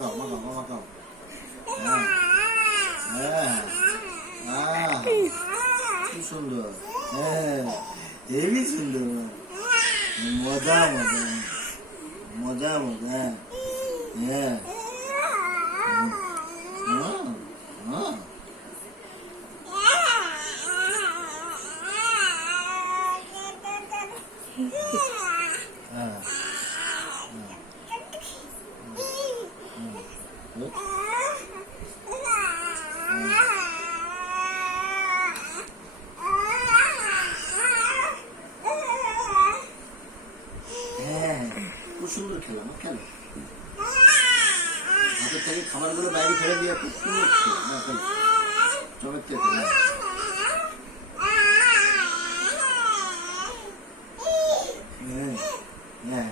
bakalım bakalım bakalım. Ha. Ha. Ha. Bu sundu. He. Değil mi sundu? Moda moda. Moda moda. He. He. Ha. Ha. Yeah. সুন্দর খেলা আমার খেলো? হাতের থেকে খাবারগুলো বাইরে ফেলে দিয়ে খুব সুন্দর খেলা খেলো? চমৎকার হ্যাঁ হ্যাঁ।